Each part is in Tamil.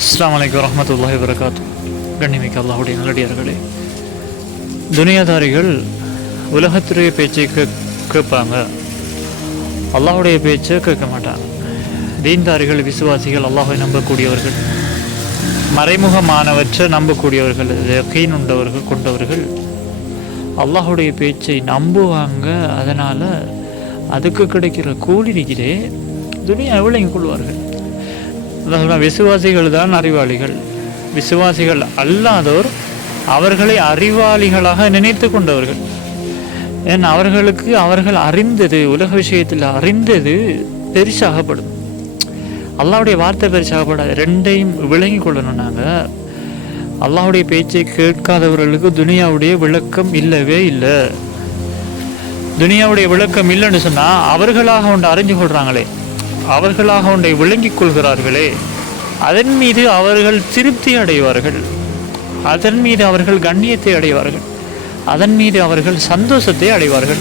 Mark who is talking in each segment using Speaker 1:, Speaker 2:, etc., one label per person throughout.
Speaker 1: அஸ்லாம் வலைக்கம் வரமத்துல்லாஹி வரகாத்து கண்ணிமிக்க அல்லாஹுடைய நல்லடியார்களே துனியாதாரிகள் உலகத்துடைய பேச்சை கே கேட்பாங்க. அல்லாஹுடைய பேச்சை கேட்க மாட்டாங்க. தீன்தாரிகள் விசுவாசிகள் அல்லாஹை நம்பக்கூடியவர்கள் மறைமுகமானவற்றை நம்பக்கூடியவர்கள் யக்கீன் உண்டவர்கள் கொண்டவர்கள் அல்லாஹுடைய பேச்சை நம்புவாங்க. அதனால் அதுக்கு கிடைக்கிற கூலி இருக்கிறே துனியா விளங்கிக் கொள்வார்கள். அதான் விசுவாசிகள் தான் அறிவாளிகள். விசுவாசிகள் அல்லாதோர் அவர்களை அறிவாளிகளாக நினைத்து கொண்டவர்கள். ஏன் அவர்களுக்கு அவர்கள் அறிந்தது உலக விஷயத்தில் அறிந்தது பெருசாகப்படும். அல்லாவுடைய வார்த்தை பெரிசாகப்படாது ரெண்டையும் விளங்கி கொள்ளணும் நாங்கள் அல்லாவுடைய பேச்சை கேட்காதவர்களுக்கு துனியாவுடைய விளக்கம் இல்லவே இல்லை. துனியாவுடைய விளக்கம் இல்லைன்னு சொன்னால் அவர்களாக ஒன்று அறிஞ்சு கொள்கிறாங்களே அவர்களாக உன்னை விளங்கிக் கொள்கிறார்களே. அதன் மீது அவர்கள் திருப்தி அடைவார்கள். அதன் மீது அவர்கள் கண்ணியத்தை அடைவார்கள். அதன் மீது அவர்கள் சந்தோஷத்தை அடைவார்கள்.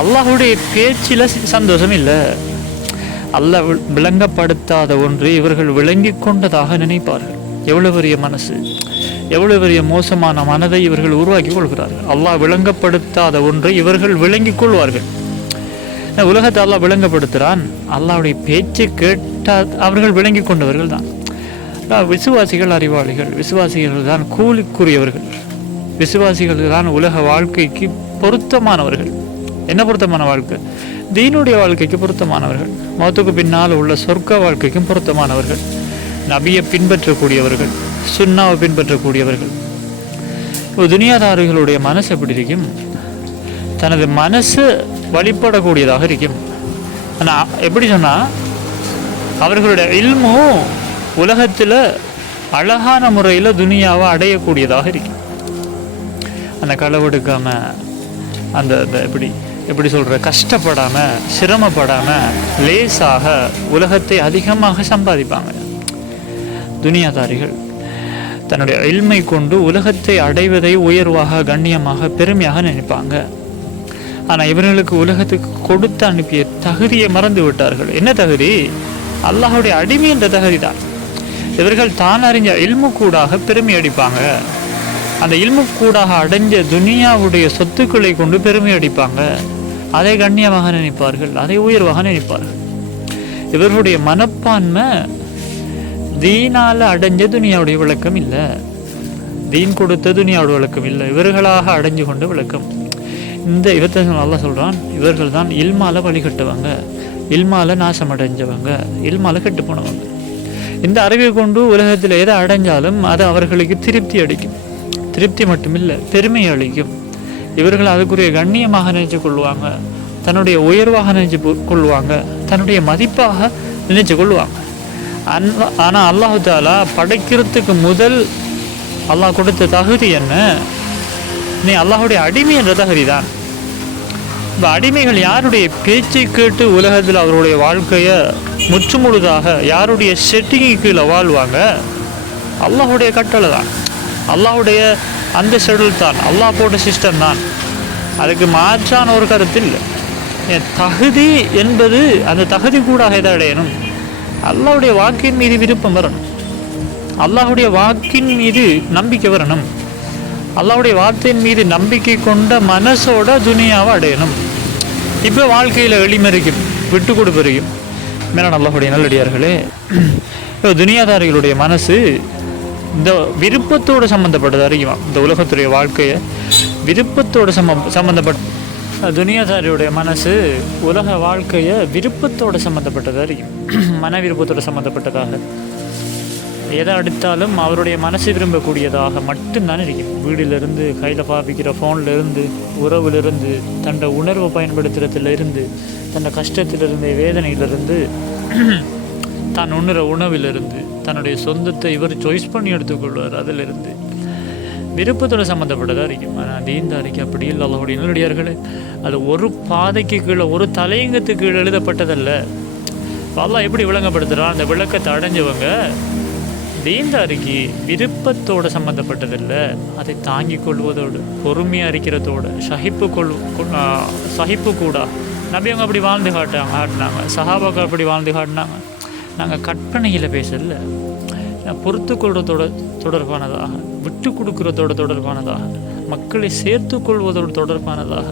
Speaker 1: அல்லாஹுடைய பேச்சில் சந்தோஷம் இல்லை. அல்லாஹ் விளங்கப்படுத்தாத ஒன்று இவர்கள் விளங்கி கொண்டதாக நினைப்பார்கள். எவ்வளவு பெரிய மனசு. எவ்வளவு பெரிய மோசமான மனதை இவர்கள் உருவாக்கி கொள்கிறார்கள். அல்லாஹ் விளங்கப்படுத்தாத ஒன்றை இவர்கள் விளங்கிக் கொள்வார்கள். உலகத்தை அல்லாஹ் விளங்கப்படுத்துகிறான் அல்லாவுடைய பேச்சை கேட்டால் அவர்கள் விளங்கி கொண்டவர்கள் தான். விசுவாசிகள் அறிவாளிகள். விசுவாசிகள் தான் கூலிக்குரியவர்கள். விசுவாசிகள் தான் உலக வாழ்க்கைக்கு பொருத்தமானவர்கள். என்ன பொருத்தமான வாழ்க்கை? தீனுடைய வாழ்க்கைக்கு பொருத்தமானவர்கள். மௌத்துக்கு பின்னால் உள்ள சொர்க்க வாழ்க்கைக்கும் பொருத்தமானவர்கள். நபியை பின்பற்றக்கூடியவர்கள். சுண்ணாவை பின்பற்றக்கூடியவர்கள். இப்போ துனியாதாரிகளுடைய மனசு எப்படி இருக்கும்? தனது மனசு வழிபடக்கூடியதாக இருக்கும். ஆனால் எப்படி சொன்னால் அவர்களுடைய இல்மும் உலகத்தில் அழகான முறையில் துனியாவை அடையக்கூடியதாக இருக்கும். அந்த களவெடுக்காமல் அந்த அந்த எப்படி எப்படி சொல்கிற கஷ்டப்படாமல் சிரமப்படாமல் லேசாக உலகத்தை அதிகமாக சம்பாதிப்பாங்க. துனியாதாரிகள் தன்னுடைய இல்மை கொண்டு உலகத்தை அடைவதை உயர்வாக கண்ணியமாக பெருமையாக நினைப்பாங்க. ஆனால் இவர்களுக்கு உலகத்துக்கு கொடுத்து அனுப்பிய தகுதியை மறந்து விட்டார்கள். என்ன தகுதி? அல்லாஹுடைய அடிமை என்ற தகுதி தான் இவர்கள் தான் அறிஞ்ச இல்மு கூடாக பெருமை அடிப்பாங்க. அந்த இல்மு கூடாக அடைஞ்ச துனியாவுடைய சொத்துக்களை கொண்டு பெருமை அடிப்பாங்க. அதை கண்ணியமாக நினைப்பார்கள் அதை உயர்வாக நினைப்பார்கள். இவர்களுடைய மனப்பான்மை தீனால அடைஞ்ச துனியாவுடைய விளக்கம் இல்லை. தீன் கொடுத்த துனியாவுடைய விளக்கம் இல்லை. இவர்களாக அடைஞ்சு கொண்ட விளக்கம். இந்த இவத்தை நல்லா சொல்கிறான் இவர்கள் தான் இல்மால வழிகட்டுவாங்க. இல்மால நாசம் அடைஞ்சவங்க இல்மால கெட்டு போனவங்க இந்த அறிவை கொண்டு உலகத்தில் எதை அடைஞ்சாலும் அது அவர்களுக்கு திருப்தி அளிக்கும். திருப்தி மட்டுமில்லை பெருமை அளிக்கும். இவர்கள் அதுக்குரிய கண்ணியமாக நினைச்சு கொள்வாங்க. தன்னுடைய உயர்வாக நினைச்சு கொள்வாங்க. தன்னுடைய மதிப்பாக நினைச்சு கொள்வாங்க. அன் ஆனால் அல்லாஹு தாலா படைக்கிறதுக்கு முதல் அல்லாஹ் கொடுத்த தகுதி என்ன? நீ அல்லாஹுடைய அடிமை என்ற தகுதி இந்த அடிமைகள் யாருடைய பேச்சை கேட்டு உலகத்தில் அவருடைய வாழ்க்கையை முற்றுமுழுதாக யாருடைய செட்டிங்கு கீழே வாழ்வாங்க? அல்லாஹுடைய கட்டளை தான். அல்லாஹுடைய அந்த ஷெடியூல் தான். அல்லாஹ் போட்ட சிஸ்டம் தான். அதுக்கு மாற்றான ஒரு கருத்து இல்லை. என் தகுதி என்பது அந்த தகுதி கூட எதை அடையணும்? அல்லாஹுடைய வாக்கின் மீது விருப்பம் வரணும். அல்லாஹுடைய வாக்கின் மீது நம்பிக்கை வரணும். அல்லாவுடைய வார்த்தையின் மீது நம்பிக்கை கொண்ட மனசோட துனியாவை அடையணும். இப்போ வாழ்க்கையில் எளிமறிக்கும் விட்டு கொடுப்பறியும். இருக்கும் மேலான அல்லாஹுடைய நல்லடியார்களே இப்போ துனியாதாரிகளுடைய மனசு இந்த விருப்பத்தோடு சம்மந்தப்பட்டது அறியுமா? இந்த உலகத்துடைய வாழ்க்கையை விருப்பத்தோடு சம்ம சம்மந்தப்பட்ட துனியாதாரியுடைய மனசு உலக வாழ்க்கையை விருப்பத்தோடு சம்மந்தப்பட்டது அறியும். மன விருப்பத்தோடு சம்மந்தப்பட்டதாக எதை அடுத்தாலும் அவருடைய மனசு விரும்பக்கூடியதாக மட்டும்தான் இருக்கும். வீடிலிருந்து கையில் பாவிக்கிற ஃபோன்லேருந்து உறவுலேருந்து உறவிலிருந்து தன்னை உணர்வை பயன்படுத்துறதுலேருந்து தன்னை கஷ்டத்திலிருந்து வேதனையிலிருந்து தான் உண்ணுற உணவிலிருந்து தன்னுடைய சொந்தத்தை இவர் சாய்ஸ் பண்ணி எடுத்துக்கொள்வார் அதிலிருந்து. விருப்பத்தோட சம்மந்தப்பட்டதாக இருக்கும். ஆனால் தீன்தாரிக்கு அப்படி இல்லை. அல்லாஹுடைய நல்லடியார்களே அது ஒரு பாதைக்கு கீழே ஒரு தலையங்கத்துக்கு கீழே எழுதப்பட்டதல்ல. இப்ப அல்லாஹ் எப்படி விளங்கப்படுத்துகிறான் அந்த விளக்கத்தை அடைஞ்சவங்க தீன்தாரிக்கு விருப்பத்தோடு சம்மந்தப்பட்டதில்ல அதை தாங்கி கொள்வதோடு பொறுமையாக இருக்கிறதோடு சகிப்பு கொள் சகிப்பு கூட. நபி அவங்க அப்படி வாழ்ந்து காட்டாங்க ஆடினாங்க. சஹாபாக்கள் அப்படி வாழ்ந்து காட்டினாங்க. நாங்கள் கற்பனையில் பேசல. பொறுத்து கொள்வதோட தொடர்பானதாக விட்டு கொடுக்குறதோட தொடர்பானதாக மக்களை சேர்த்து கொள்வதோடு தொடர்பானதாக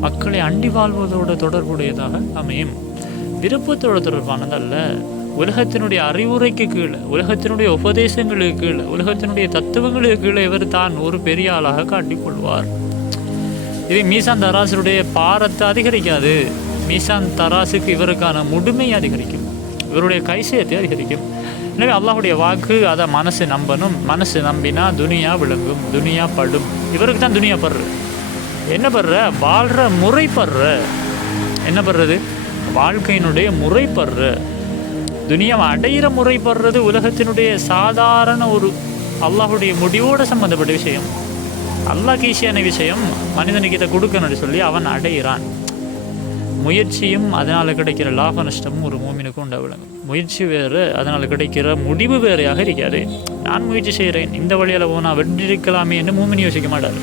Speaker 1: மக்களை அண்டி வாழ்வதோடு தொடர்புடையதாக அமையும். விருப்பத்தோட தொடர்பானதல்ல. உலகத்தினுடைய அறிவுரைக்கு கீழே உலகத்தினுடைய உபதேசங்களுக்கு கீழே உலகத்தினுடைய தத்துவங்களுக்கு கீழே இவர் தான் ஒரு பெரிய ஆளாக காட்டிக்கொள்வார் இது மீசான் தராசருடைய பாரத்தை அதிகரிக்காது. மீசான் தராசுக்கு இவருக்கான முழுமை அதிகரிக்கும். இவருடைய கைசேயத்தை அதிகரிக்கும். எனவே அல்லாஹுடைய வாக்கு அதை மனசு நம்பணும். மனசு நம்பினா துனியா விளங்கும் துனியா படும். இவருக்கு தான் துனியா படுற என்ன படுற வாழ்கிற முறை படுற என்ன படுறது வாழ்க்கையினுடைய முறைப்படுற துனியாவை அடையிற முறைப்படுறது உலகத்தினுடைய சாதாரண ஒரு அல்லாஹுடைய முடிவோடு சம்மந்தப்பட்ட விஷயம். அல்லாஹ் ஈஸியான விஷயம் மனிதனுக்கு இதை கொடுக்கணும்னு சொல்லி அவன் அடையிறான். முயற்சியும் அதனால் கிடைக்கிற லாப நஷ்டமும் ஒரு மூமினுக்கு உண்டா விளங்கும் முயற்சி வேறு அதனால் கிடைக்கிற முடிவு வேறையாக இருக்காது. நான் முயற்சி செய்கிறேன் இந்த வழியில் போனால் வெற்றிருக்கலாமே என்று மூமினி யோசிக்க மாட்டார்.